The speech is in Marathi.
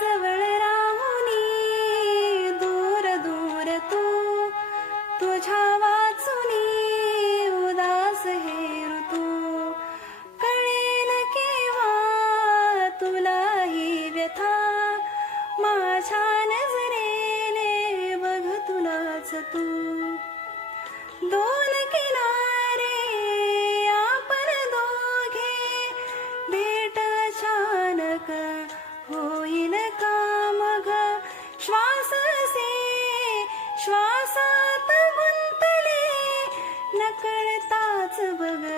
जवळ राहुनी दूर दूर तू तुझ्या वाचुनी उदास हे ऋतू कळेल केव्हा तुला ही व्यथा माझ्या नजरेने बघ तुलाच तू दोन किनारे आपण दोघे भेट अचानक होईल का मग श्वास से श्वासात गुंतले नकळताच बघ